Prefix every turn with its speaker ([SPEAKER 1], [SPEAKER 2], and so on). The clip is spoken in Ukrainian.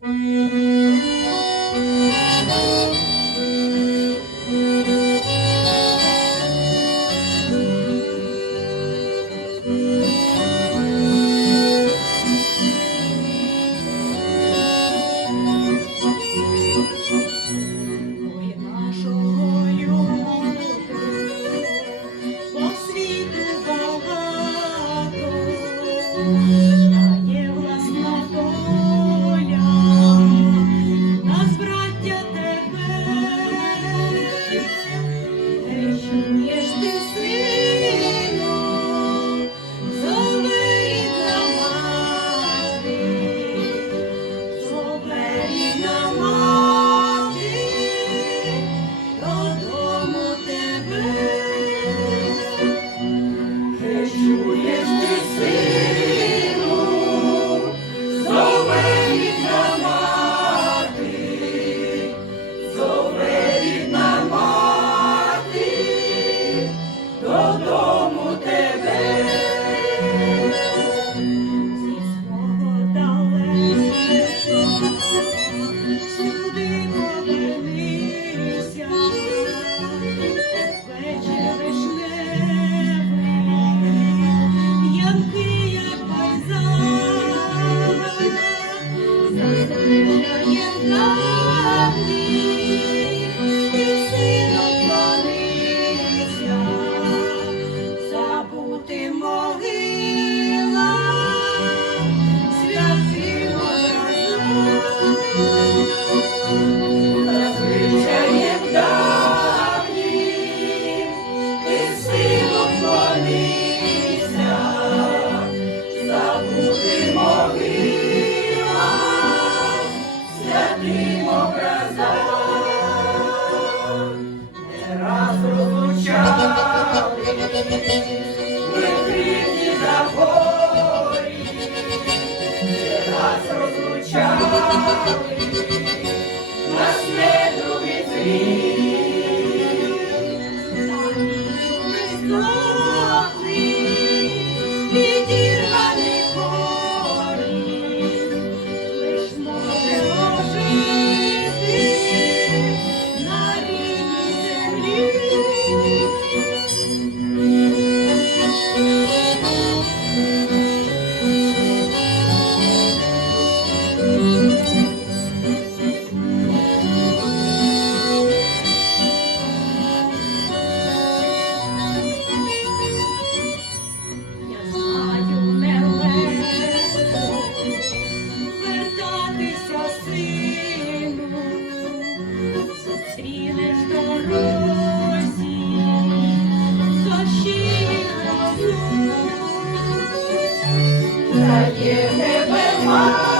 [SPEAKER 1] Música Jesus. Нас не. Give him a